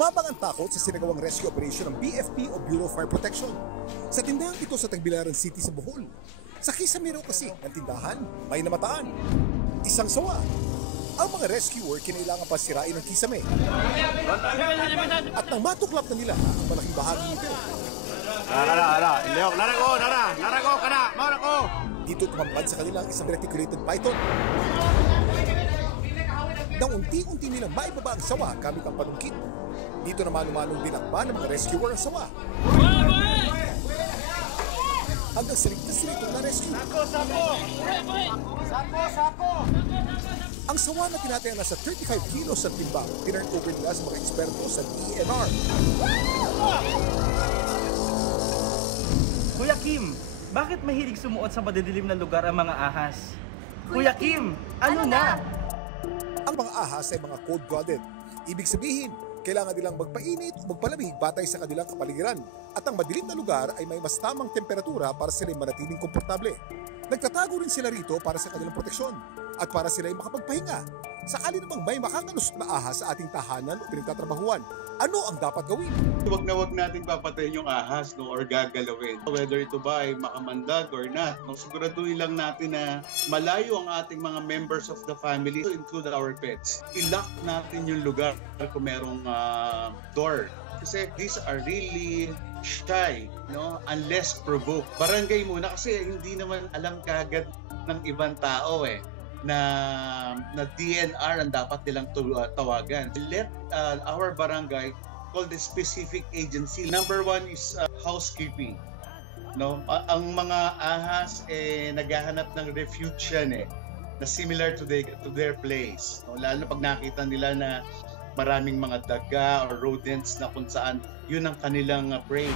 Bumabang ang takot sa sinagawang rescue operation ng BFP o Bureau of Fire Protection. Sa tindahan ito sa Tagbilaran City sa Bohol. Sa Kisame raw kasi ng tindahan, may namataan. Isang sawa. Ang mga rescuer kinailangan pa sirain ng kisame. At nang matuklap na nila ang malaking bahagi nito. Dito tumambad sa kanilang isang reticulated python. Nang unti-unti nilang maibaba ang sawa gamit ang panungkit. Dito naman umanong dinakba ng mga rescuer ang sawa. Hanggang siligtas sila itong na-rescue. Sako! Ang sawa na tinatayang nasa 35 kilos sa timbang, tinurn over nila sa mga eksperto sa DENR. Kuya Kim, bakit mahilig sumuot sa madidilim na lugar ang mga ahas? Kuya Kim, ano na? Ang mga ahas ay mga cold-blooded. Ibig sabihin, kailangan nilang magpainit o magpalamig batay sa kanilang kapaligiran. At ang madilim na lugar ay may mas tamang temperatura para sila manatiling komportable. Nagtatago rin sila rito para sa kanilang proteksyon at para sila ay makapagpahinga. Sakali namang may makakalusot na ahas sa ating tahanan o pinagtatrabahuan, ano ang dapat gawin? Huwag nating papatayin yung ahas or gagalawin. Whether ito ba ay makamandag or not, siguraduhin lang natin na malayo ang ating mga members of the family to include our pets. I-lock natin yung lugar kung merong door. Kasi these are really shy, unless provoked. Barangay muna kasi hindi naman alam kagad ng ibang tao na DNR ang dapat nilang tawagan. Let our barangay call the specific agency. Number one is housekeeping. Ang mga ahas naghahanap ng refuge yan na similar to their place. Lalo pag nakita nila na maraming mga daga or rodents na kung saan yun ang kanilang prey.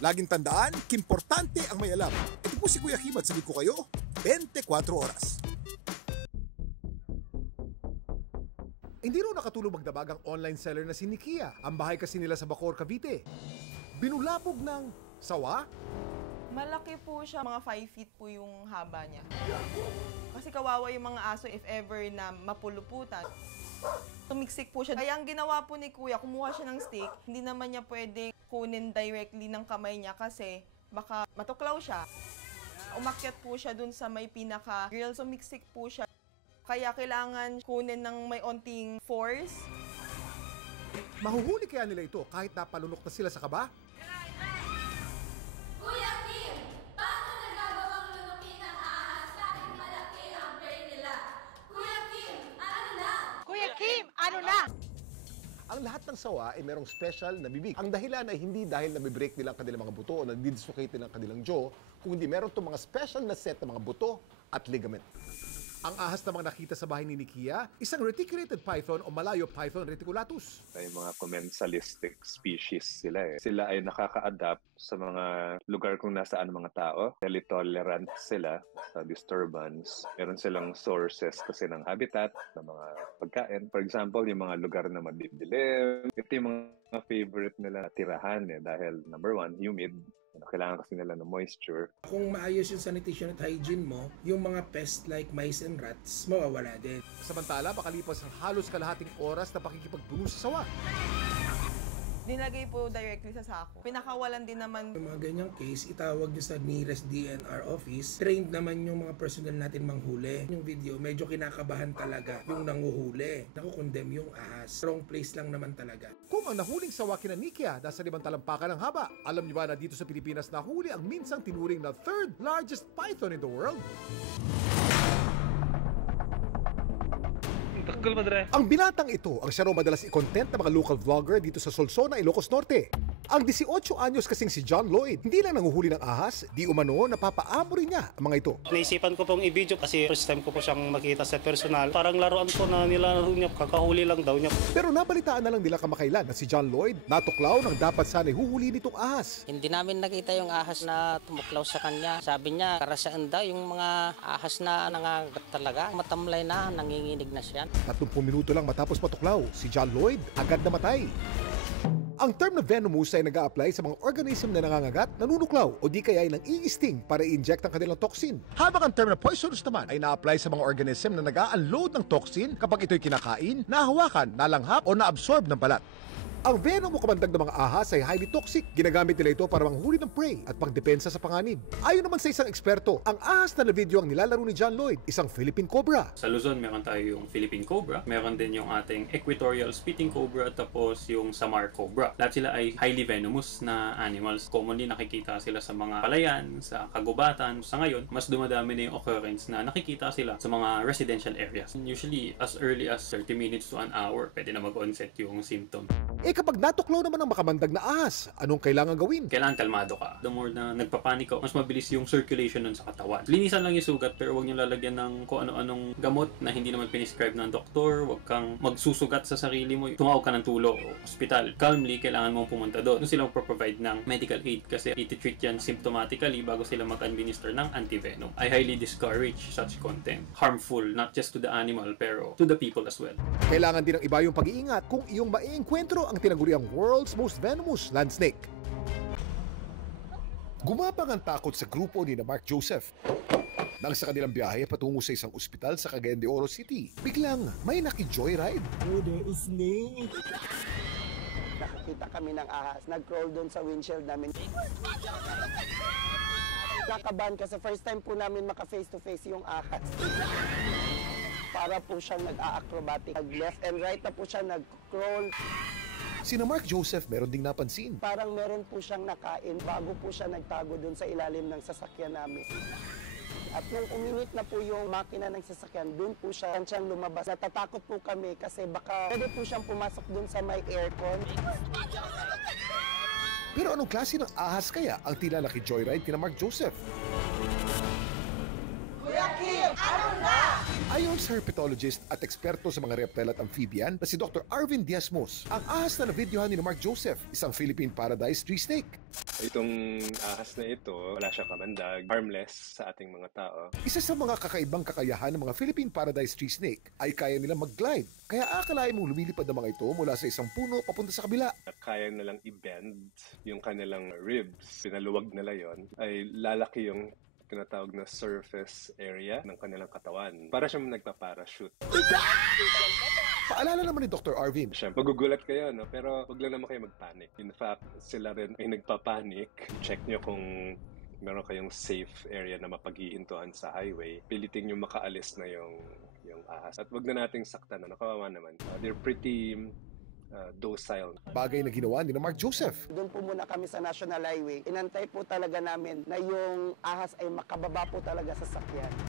Laging tandaan, kimportante ang may alam. Ito po si Kuya Kim at sabi ko kayo, 24 oras. Hindi raw nakatulong magdabag ang online seller na si Nikia. Ang bahay kasi nila sa Bacoor, Cavite. Binulabog ng sawa. Malaki po siya, mga 5 feet po yung haba niya. Kasi kawawa yung mga aso if ever na mapuluputan. Tumiksik po siya. Kaya ang ginawa po ni Kuya, kumuha siya ng stick. Hindi naman niya pwedeng kunin directly ng kamay niya kasi baka matuklaw siya. Umakyat po siya dun sa may pinaka-grill. So miksik po siya. Kaya kailangan kunin ng may onting force. Mahuhuli kaya nila ito kahit napalunok na sila sa kaba? Kuya Kim, paano nagagawang lunukin ng ahas kahit malaki ang brain nila? Kuya Kim, ano na? Kuya Kim, ano na? Ang lahat ng sawa ay merong special na bibig. Ang dahilan ay hindi dahil nabibreak nila ang kanilang mga buto o nadidislocate nila ang kanilang jaw, kundi meron itong mga special na set ng mga buto at ligament. Ang ahas namang nakita sa bahay ni Nikia, isang reticulated python o Malayo Python reticulatus. Ay mga commensalistic species sila Sila ay nakaka-adapt sa mga lugar kung nasaan mga tao. Fairly tolerant sila sa disturbance. Meron silang sources kasi ng habitat, ng mga pagkain. For example, yung mga lugar na madidilim. Ito yung mga favorite nila tirahan dahil number one, humid. Kailangan kasi nila ng moisture. Kung maayos yung sanitation at hygiene mo, yung mga pests like mice and rats, mawawala din. Samantala, makalipas ang halos kalahating oras na pakikipagpuno sa sawa. Dinagay po directly sa sako. Pinakawalan din naman. Yung mga ganyang case, itawag nyo sa nearest DNR office. Trained naman yung mga personnel natin manghuli. Yung video, medyo kinakabahan talaga yung nanguhuli. Nakukondem yung ahas. Wrong place lang naman talaga. Kung ang nahuling sawa kina Nikia nasa 5 talampakan ng haba, alam niyo ba na dito sa Pilipinas nahuli ang minsang tinuring na 3rd largest python in the world? Ang binatang ito ang siya raw madalas i-content ng mga local vlogger dito sa Solsona, Ilocos Norte. Ang 18 anyos kasing si John Lloyd, hindi lang nanguhuli ng ahas, di umano napapaamo rin niya ang mga ito. Naisipan ko pong i-video kasi first time ko po siyang makita sa personal. Parang laruan ko na nilalaro niya, kakahuli lang daw niya. Pero nabalitaan na lang nila kamakailan na si John Lloyd natuklaw ng dapat sana'y huhuli nitong ahas. Hindi namin nakita yung ahas na tumuklaw sa kanya. Sabi niya, karasaan daw yung mga ahas na nangagat talaga. Matamlay na, nanginginig na siya. 30 minuto lang matapos matuklaw, si John Lloyd agad namatay. Ang term na venomous ay nag-a-apply sa mga organism na nangangagat, nanunuklaw o di kaya ay nang-i-sting para i-inject ang kanilang toxin. Habang ang term na poisonous naman ay na-apply sa mga organism na nag-a-unload ng toxin kapag ito'y kinakain, nahawakan, nalanghap o na-absorb ng balat. Ang venom o kamandag ng mga ahas ay highly toxic. Ginagamit nila ito para manghuli ng prey at pangdepensa sa panganib. Ayon naman sa isang eksperto, ang ahas na video ang nilalaro ni John Lloyd, isang Philippine Cobra. Sa Luzon, meron tayo yung Philippine Cobra, meron din yung ating Equatorial Spitting Cobra, tapos yung Samar Cobra. Lahat sila ay highly venomous na animals. Commonly nakikita sila sa mga palayan, sa kagubatan. Sa ngayon, mas dumadami na yung occurrence na nakikita sila sa mga residential areas. Usually, as early as 30 minutes to an hour, pwede na mag-onset yung symptom. Kapag natuklaw naman ang makamandag na ahas, anong kailangan gawin? Kailangan kalmado ka. The more na nagpapanik ka, mas mabilis yung circulation nun sa katawan. Linisan lang yung sugat, pero huwag niyo lalagyan ng kung ano-anong gamot na hindi naman piniscribe ng doktor. Huwag kang magsusugat sa sarili mo. Tumawag ka ng tulong o hospital. Calmly, kailangan mong pumunta doon. Doon sila mag-provide ng medical aid kasi iti-treat yan symptomatically bago sila mag-administer ng antivenom. I highly discourage such content. Harmful, not just to the animal, pero to the people as well. Kailangan din ng iba yung pag-iingat kung iyong maiengkwentro ang tinaguriang world's most venomous land snake. Gumapang ang takot sa grupo ni Mark Joseph. Nang sa kanilang biyahe patungo sa isang ospital sa Cagayan de Oro City, biglang may naki-joyride. Oh, there is snake! Nakakita kami ng ahas. Nag-crawl doon sa windshield namin. Nakabahan kasi first time po namin maka-face-to-face yung ahas. Para po siyang nag-a-acrobatic. Left and right na po siya nag-crawl. Sina Mark Joseph meron ding napansin. Parang meron po siyang nakain bago po siya nagtago doon sa ilalim ng sasakyan namin. At nung uminit na po yung makina ng sasakyan, doon po siyang lumabas. Natatakot po kami kasi baka pwede po siyang pumasok doon sa may aircon. Pero anong klase ng ahas kaya ang tila naki-joyride kina Mark Joseph? Kuya Kim, ano na? Ayon sa herpetologist at eksperto sa mga reptile at amphibian na si Dr. Arvin Diasmos, ang ahas na na-videohan ni Mark Joseph, isang Philippine Paradise tree snake. Itong ahas na ito, wala siyang kamandag, harmless sa ating mga tao. Isa sa mga kakaibang kakayahan ng mga Philippine Paradise tree snake ay kaya nilang mag-glide. Kaya akalain mong lumilipad ng mga ito mula sa isang puno papunta sa kabila. At kaya nilang i-bend yung kanilang ribs. Pinaluwag nila yon, ay lalaki yung tinatawag na surface area ng kanilang katawan. Para siyang nagpa-parachute. Paalala naman ni Dr. Arvin. Siyempre, magugulat kayo, no? Pero wag lang naman kayo magpanic. In fact, sila rin ay nagpapanik. Check nyo kung meron kayong safe area na mapaghihintuan sa highway. Pilitin nyo makaalis na yung ahas. At wag na nating saktan, no? Kawawa naman. They're pretty docile. Bagay na ginawa ni Mark Joseph. Doon po muna kami sa National Highway. Inantay po talaga namin na yung ahas ay makababa po talaga sa sakyan.